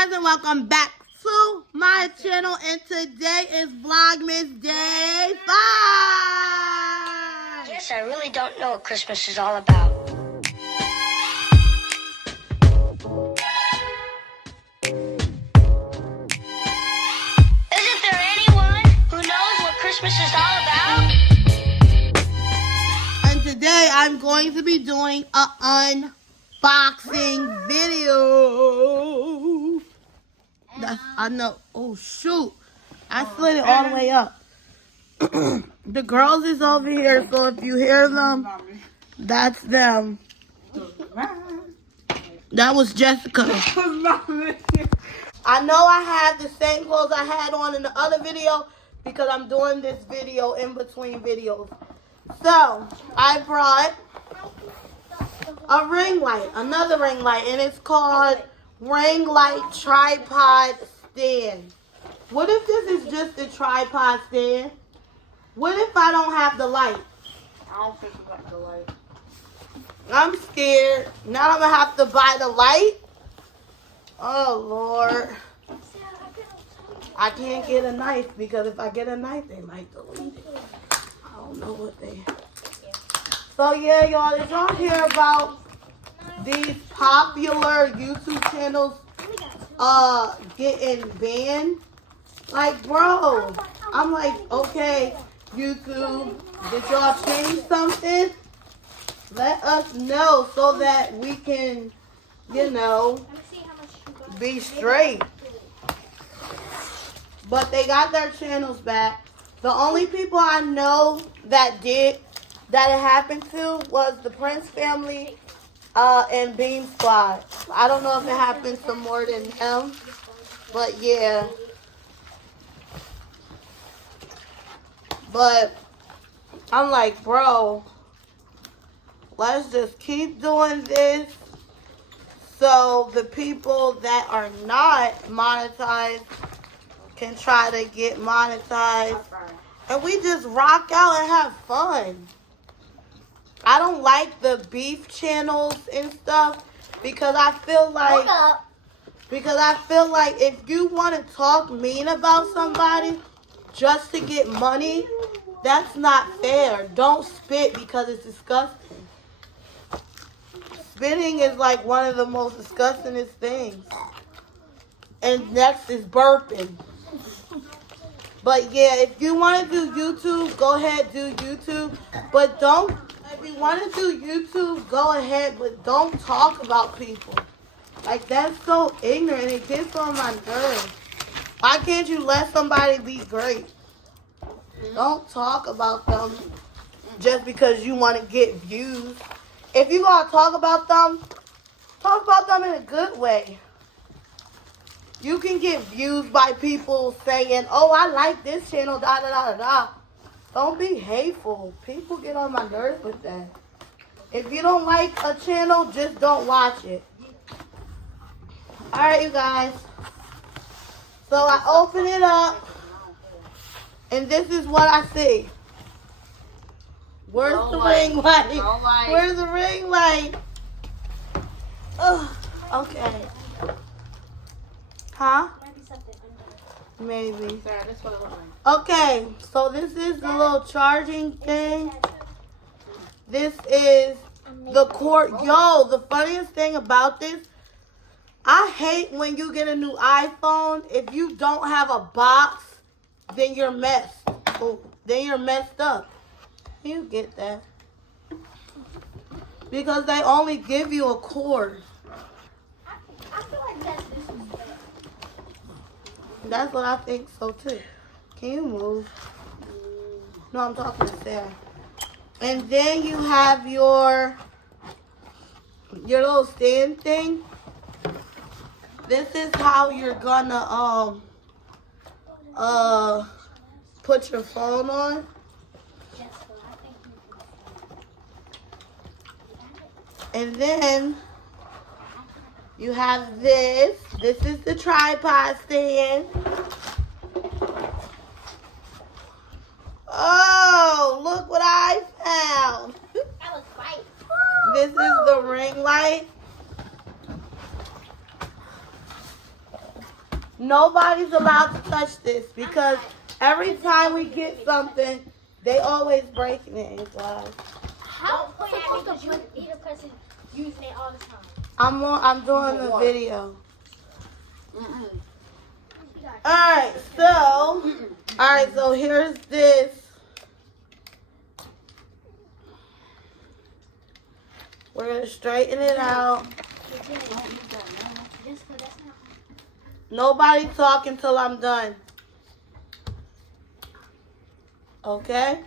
guys, and welcome back to my channel. And today is Vlogmas Day 5. Yes, I really don't know what Christmas is all about. Isn't there anyone who knows what Christmas is all about? And today I'm going to be doing an unboxing video. I know. Oh, shoot. I slid it all the way up. The girls is over here, so if you hear them, that's them. That was Jessica. I know I have the same clothes I had on in the other video because I'm doing this video in between videos. So, I brought a ring light, another ring light, and it's called Ring Light Tripod Stand. What if this is just a tripod stand? What if I don't have the light? I don't think you got the light. I'm scared. Now I'm going to have to buy the light? Oh, Lord. I can't get a knife because if I get a knife, they might delete it. I don't know what they... So, yeah, y'all, did y'all hear about these popular YouTube channels getting banned? Like, bro, I'm like, okay, YouTube, did y'all change something? Let us know so that we can, you know, be straight. But they got their channels back. The only people I know that it happened to was the Prince family and Beam Squad. I don't know if it happened to more than them, but yeah. But I'm like, bro, let's just keep doing this so the people that are not monetized can try to get monetized. And we just rock out and have fun. I don't like the beef channels and stuff because I feel like if you want to talk mean about somebody just to get money, that's not fair. Don't spit because it's disgusting. Spitting is like one of the most disgustingest things. And next is burping. But yeah, if you want to do YouTube, go ahead, do YouTube. But don't, if you want to do YouTube, go ahead, but don't talk about people. Like, that's so ignorant. It gets on my nerves. Why can't you let somebody be great? Don't talk about them just because you want to get views. If you going to talk about them in a good way. You can get views by people saying, oh, I like this channel, da da da da da. Don't be hateful. People get on my nerves with that. If you don't like a channel, just don't watch it. Alright, you guys. So I open it up. And this is what I see. Where's the ring light? Where's the ring light? Ugh. Okay. Huh? Maybe. Okay, so this is the little charging thing. This is the cord. Yo, the funniest thing about this, I hate when you get a new iPhone. If you don't have a box, then you're messed. Oh, then you're messed up. You get that? Because they only give you a cord. I feel like that's disrespectful. That's what I think so too. Can you move? No, I'm talking to Sarah. And then you have your little stand thing. This is how you're gonna put your phone on. And then you have this. This is the tripod stand. Oh, look what I found. That was right. This is the ring light. Nobody's allowed to touch this because every time we get something, they always breaking it, you guys. How am I supposed to put either person using it all the time? I'm doing the video. Mm-mm. Alright, so here's this. We're gonna straighten it out. Nobody talk until I'm done. Okay?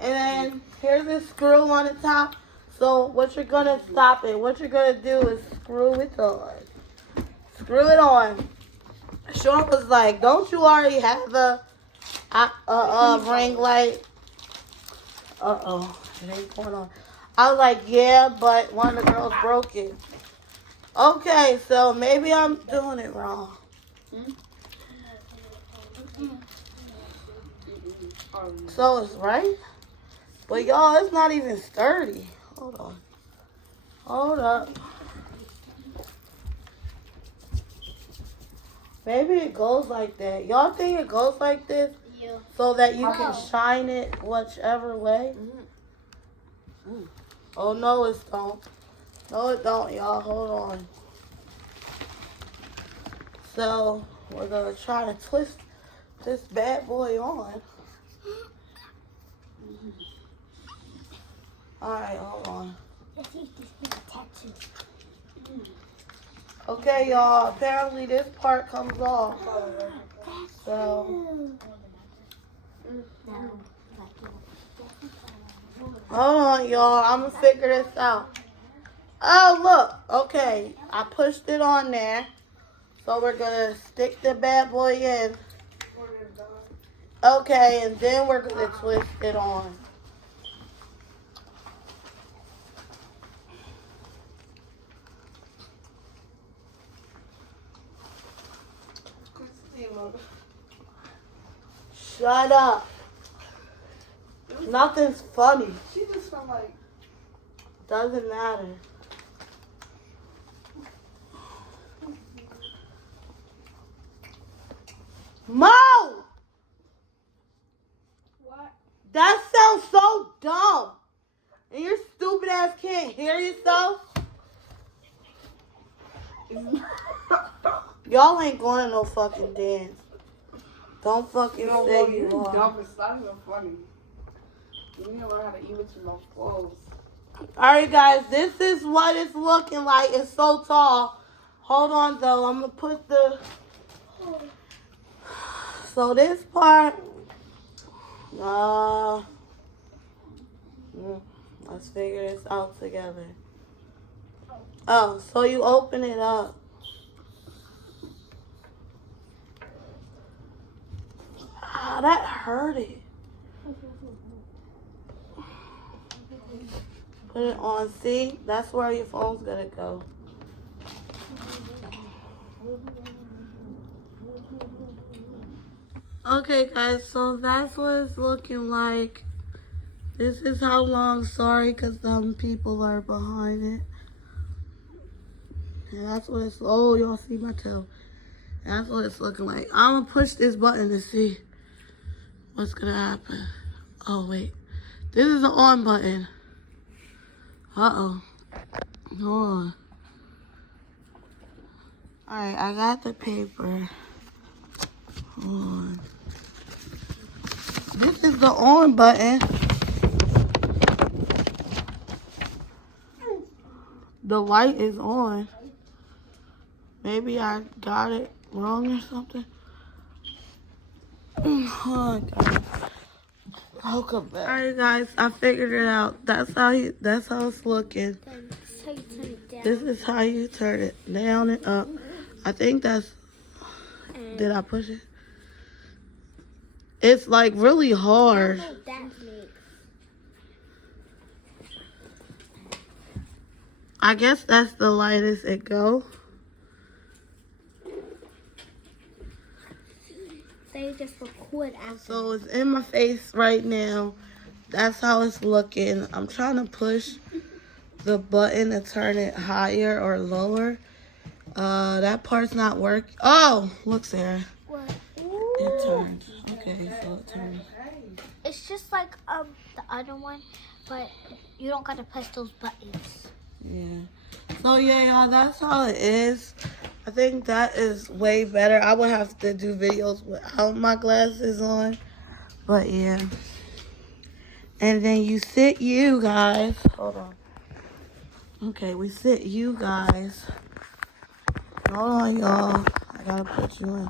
And then here's this screw on the top. So what you're gonna stop it. What you're gonna do is screw it on. Screw it on. Sean was like, "Don't you already have a ring light?" Uh-oh, it ain't going on. I was like, "Yeah, but one of the girls broke it." Okay, so maybe I'm doing it wrong. So it's right? But y'all, it's not even sturdy. Hold on. Hold up. Maybe it goes like that. Y'all think it goes like this? Yeah. So that you can shine it whichever way? Oh, no, it don't. No, it don't, y'all. Hold on. So, we're going to try to twist this bad boy on. Alright, hold on. Let's see if this thing attaches. Okay, y'all. Apparently, this part comes off. So, hold on, y'all. I'm going to figure this out. Oh, look. Okay. I pushed it on there. So, we're going to stick the bad boy in. Okay, and then we're going to twist it on. Shut up. Nothing's funny. She just felt like. Doesn't matter. Mo! What? That sounds so dumb. And your stupid ass can't hear yourself. Y'all ain't going to no fucking dance. Don't fucking say you are. Dumb, it's not even funny. You need to learn how to eat with your mouth closed. Alright guys, this is what it's looking like. It's so tall. Hold on though, I'm gonna put the... So this part... let's figure this out together. Oh, so you open it up. Ah, that hurt it. Put it on. See? That's where your phone's gonna go. Okay, guys. So that's what it's looking like. This is how long. Sorry, because some people are behind it. And that's what it's... Oh, y'all see my toe. That's what it's looking like. I'm gonna push this button to see what's gonna happen. Oh, wait. This is the on button. Uh-oh. Hold on. Alright, I got the paper. Hold on. This is the on button. The light is on. Maybe I got it wrong or something. Oh, God. I'll come back. Alright guys, I figured it out. That's how it's looking. This is how you turn it down and up. I think that's... Did I push it? It's like really hard. I guess that's the lightest it go. They just record after. So it's in my face right now. That's how it's looking. I'm trying to push the button to turn it higher or lower. That part's not working. Oh, look, Sarah. What? It turned. Okay, so it turned. It's just like the other one, but you don't gotta press those buttons. Yeah. So yeah, y'all, that's all it is. I think that is way better. I would have to do videos without my glasses on. But yeah. And then you sit you guys. Hold on. Okay, we sit you guys. Hold on, y'all. I gotta put you in.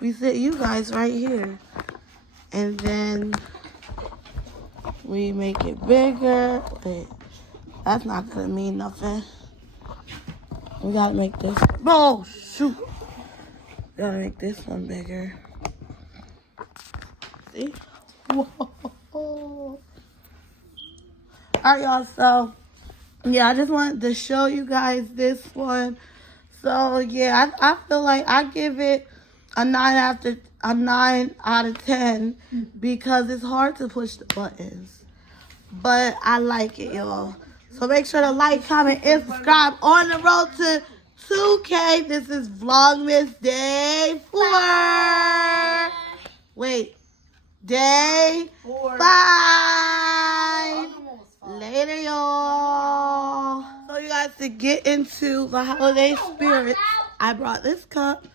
We sit you guys right here. And then we make it bigger. Wait, that's not gonna mean nothing. We gotta make this. Oh, shoot. We gotta make this one bigger. See? Whoa. Alright, y'all, so yeah, I just wanted to show you guys this one. So yeah, I feel like I give it a 9 out of 10 because it's hard to push the buttons. But I like it, y'all. So make sure to like, comment, and subscribe. On the road to 2K. This is Vlogmas Day 4. Wait. Day 5. Later, y'all. So you guys, to get into the holiday spirit, I brought this cup.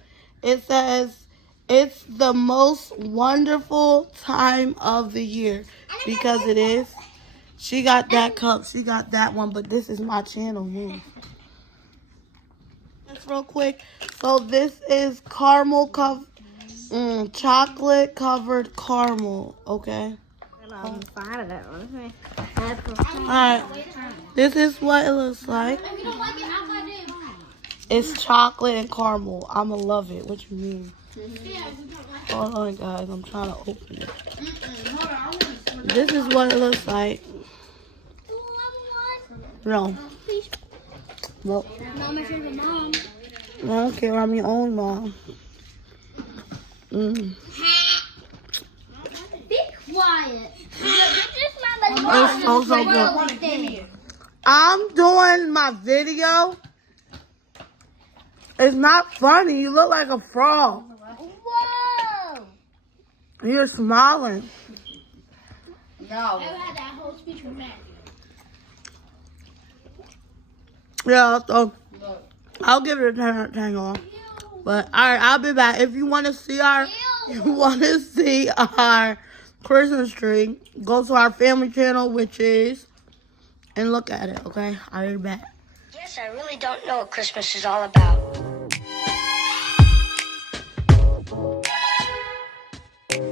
It says, it's the most wonderful time of the year. Because it is. She got that cup. She got that one. But this is my channel. Yeah. Just real quick. So this is caramel chocolate covered caramel. Okay. Alright. This is what it looks like. It's chocolate and caramel. I'ma love it. What you mean? Hold on, guys. I'm trying to open it. This is what it looks like. No. Nope. Not my favorite mom. I don't care. I'm your own mom. Be quiet. It's so good. I'm doing my video. It's not funny. You look like a frog. Whoa! You're smiling. No. I had that whole speech with Matt. Yeah, so I'll give it a 10 out of 10, y'all. But alright, I'll be back. If you want to see our Christmas tree, go to our family channel, which is, and look at it. Okay, I'll be back. Yes, I really don't know what Christmas is all about. Isn't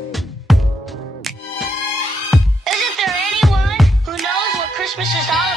there anyone who knows what Christmas is all about?